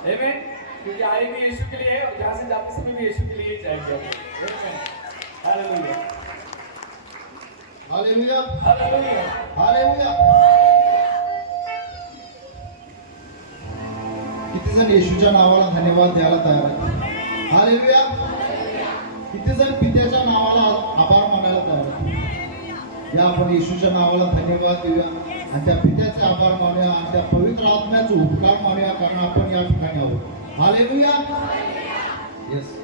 आमेन। क्योंकि आए भी यीशु के लिए और जहाँ से जाते समय भी यीशु के लिए ही जाएंगे। Hallelujah hallelujah hallelujah hallelujah. किती जण येशूच्या नावाला धन्यवाद द्यायला तयार आहेत? हालेलुया। किती जण पित्याच्या नावाला आभार मानायला तयार आहेत? या आपण येशूच्या नावाला धन्यवाद देऊया आणि त्या पित्याचे आभार मानूया आणि त्या पवित्र आत्म्याचे उपकार मानूया, कारण आपण या ठिकाणी आहोत. हालेलुया. येस.